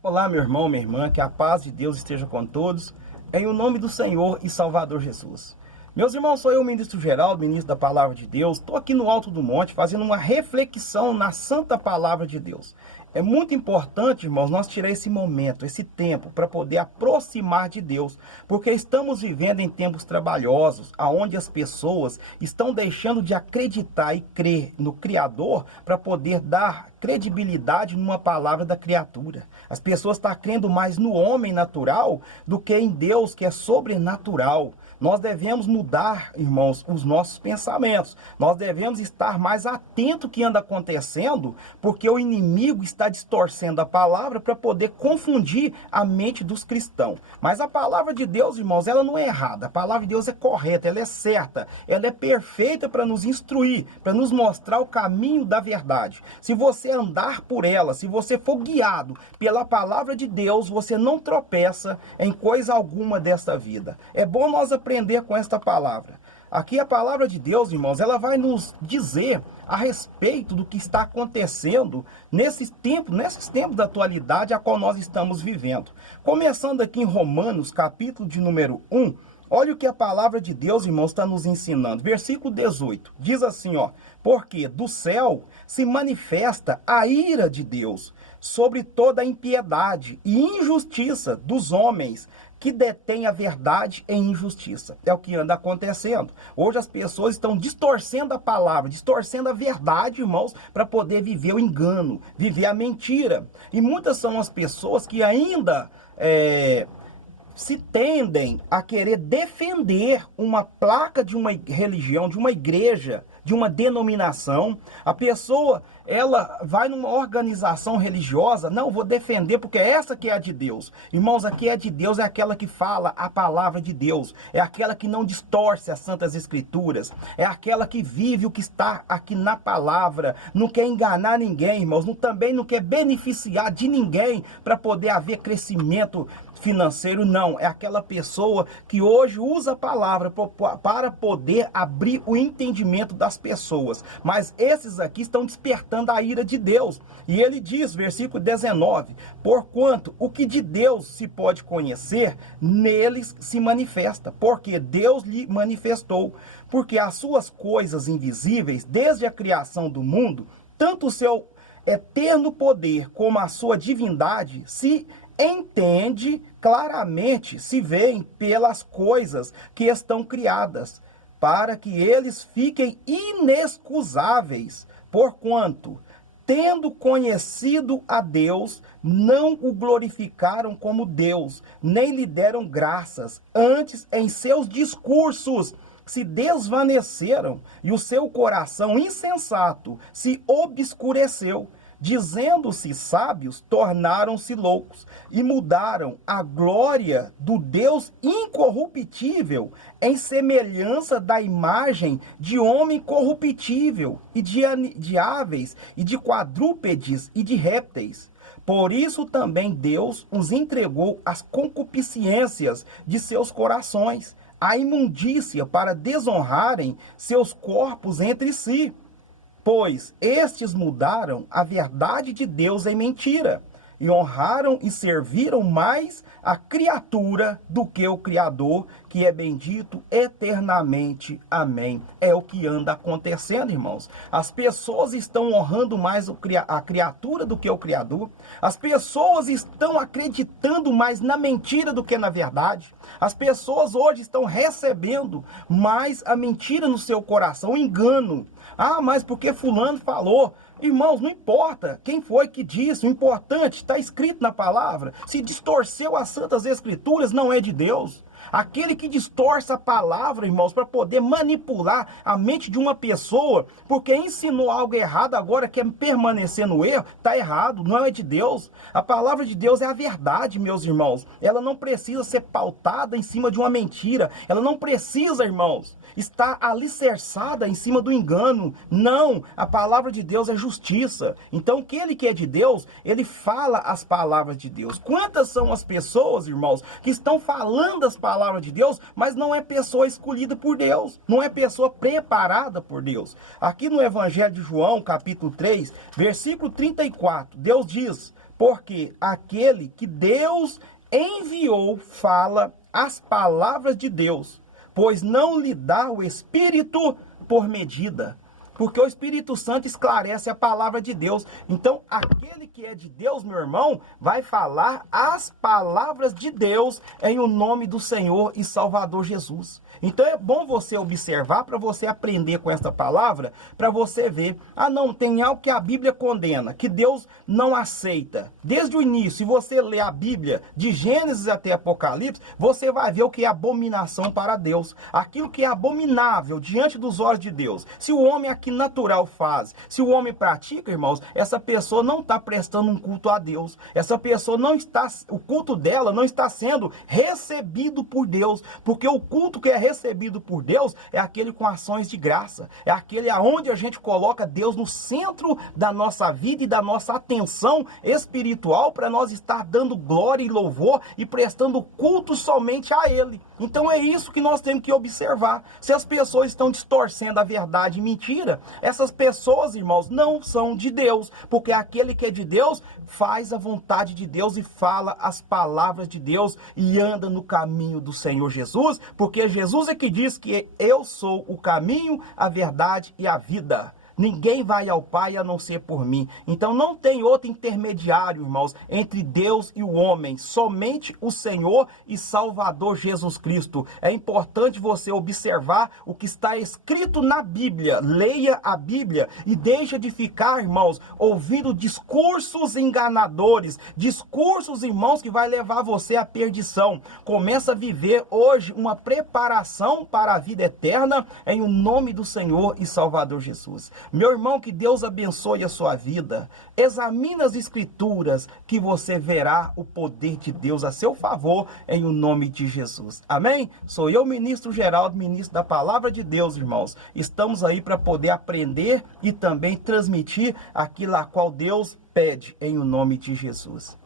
Olá, meu irmão, minha irmã, que a paz de Deus esteja com todos, em o nome do Senhor e Salvador Jesus. Meus irmãos, sou eu, ministro Geraldo, ministro da Palavra de Deus. Estou aqui no alto do monte fazendo uma reflexão na santa Palavra de Deus. É muito importante, irmãos, nós tirar esse momento, esse tempo, para poder aproximar de Deus, porque estamos vivendo em tempos trabalhosos, onde as pessoas estão deixando de acreditar e crer no Criador para poder dar credibilidade numa palavra da criatura. As pessoas estão crendo mais no homem natural do que em Deus, que é sobrenatural. Nós devemos mudar, irmãos, os nossos pensamentos. Nós devemos estar mais atentos ao que anda acontecendo, porque o inimigo está distorcendo a palavra para poder confundir a mente dos cristãos. Mas a palavra de Deus, irmãos, ela não é errada. A palavra de Deus é correta, ela é certa, ela é perfeita para nos instruir, para nos mostrar o caminho da verdade. Se você andar por ela, se você for guiado pela palavra de Deus, você não tropeça em coisa alguma desta vida. É bom nós aprender com esta palavra. Aqui a palavra de Deus, irmãos, ela vai nos dizer a respeito do que está acontecendo nesses tempos da atualidade a qual nós estamos vivendo. Começando aqui em Romanos, capítulo de número 1, olha o que a palavra de Deus, irmãos, está nos ensinando. Versículo 18, diz assim, ó: porque do céu se manifesta a ira de Deus sobre toda a impiedade e injustiça dos homens que detêm a verdade em injustiça. É o que anda acontecendo. Hoje as pessoas estão distorcendo a palavra, distorcendo a verdade, irmãos, para poder viver o engano, viver a mentira. E muitas são as pessoas que ainda se tendem a querer defender uma placa de uma religião, de uma igreja, de uma denominação. A pessoa, ela vai numa organização religiosa, não, vou defender porque essa que é a de Deus. Irmãos, aqui é de Deus, é aquela que fala a palavra de Deus, é aquela que não distorce as santas escrituras, é aquela que vive o que está aqui na palavra, não quer enganar ninguém, irmãos, também não quer beneficiar de ninguém para poder haver crescimento financeiro, não. É aquela pessoa que hoje usa a palavra para poder abrir o entendimento das pessoas. Mas esses aqui estão despertando a ira de Deus. E ele diz, versículo 19, porquanto o que de Deus se pode conhecer, neles se manifesta, porque Deus lhe manifestou. Porque as suas coisas invisíveis, desde a criação do mundo, tanto o seu eterno poder como a sua divindade, se entende claramente, se veem pelas coisas que estão criadas, para que eles fiquem inexcusáveis, porquanto, tendo conhecido a Deus, não o glorificaram como Deus, nem lhe deram graças, antes em seus discursos se desvaneceram, e o seu coração insensato se obscureceu. Dizendo-se sábios, tornaram-se loucos e mudaram a glória do Deus incorruptível em semelhança da imagem de homem corruptível e de aves e de quadrúpedes e de répteis. Por isso também Deus os entregou às concupiscências de seus corações, à imundícia, para desonrarem seus corpos entre si. Pois estes mudaram a verdade de Deus em mentira, e honraram e serviram mais a criatura do que o Criador, que é bendito eternamente. Amém. É o que anda acontecendo, irmãos. As pessoas estão honrando mais a criatura do que o Criador. As pessoas estão acreditando mais na mentira do que na verdade. As pessoas hoje estão recebendo mais a mentira no seu coração, o engano. Ah, mas porque fulano falou. Irmãos, não importa quem foi que disse, o importante está escrito na palavra. Se distorceu as santas escrituras, não é de Deus. Aquele que distorce a palavra, irmãos, para poder manipular a mente de uma pessoa, porque ensinou algo errado, agora quer permanecer no erro, está errado, não é de Deus. A palavra de Deus é a verdade, meus irmãos. Ela não precisa ser pautada em cima de uma mentira. Ela não precisa, irmãos, estar alicerçada em cima do engano. Não, a palavra de Deus é justiça. Então, aquele que é de Deus, ele fala as palavras de Deus. Quantas são as pessoas, irmãos, que estão falando as palavras de Deus, mas não é pessoa escolhida por Deus, não é pessoa preparada por Deus. Aqui no Evangelho de João, capítulo 3, versículo 34, Deus diz: porque aquele que Deus enviou fala as palavras de Deus, pois não lhe dá o Espírito por medida. Porque o Espírito Santo esclarece a palavra de Deus. Então, aquele que é de Deus, meu irmão, vai falar as palavras de Deus em o nome do Senhor e Salvador Jesus. Então, é bom você observar, para você aprender com essa palavra, para você ver, não, tem algo que a Bíblia condena, que Deus não aceita. Desde o início, se você ler a Bíblia, de Gênesis até Apocalipse, você vai ver o que é abominação para Deus. Aquilo que é abominável diante dos olhos de Deus. Se o homem aqui natural faz, se o homem pratica, irmãos, essa pessoa não está prestando um culto a Deus. Essa pessoa não está, o culto dela não está sendo recebido por Deus, porque o culto que é recebido por Deus é aquele com ações de graça, é aquele aonde a gente coloca Deus no centro da nossa vida e da nossa atenção espiritual, para nós estar dando glória e louvor e prestando culto somente a Ele. Então é isso que nós temos que observar. Se as pessoas estão distorcendo a verdade e mentira, essas pessoas, irmãos, não são de Deus, porque aquele que é de Deus faz a vontade de Deus e fala as palavras de Deus e anda no caminho do Senhor Jesus, porque Jesus é que diz que eu sou o caminho, a verdade e a vida. Ninguém vai ao Pai a não ser por mim. Então não tem outro intermediário, irmãos, entre Deus e o homem. Somente o Senhor e Salvador Jesus Cristo. É importante você observar o que está escrito na Bíblia. Leia a Bíblia e deixa de ficar, irmãos, ouvindo discursos enganadores. Discursos, irmãos, que vai levar você à perdição. Começa a viver hoje uma preparação para a vida eterna em o nome do Senhor e Salvador Jesus. Meu irmão, que Deus abençoe a sua vida. Examine as Escrituras, que você verá o poder de Deus a seu favor, em o nome de Jesus. Amém? Sou eu, ministro Geraldo, ministro da Palavra de Deus, irmãos. Estamos aí para poder aprender e também transmitir aquilo a qual Deus pede, em o nome de Jesus.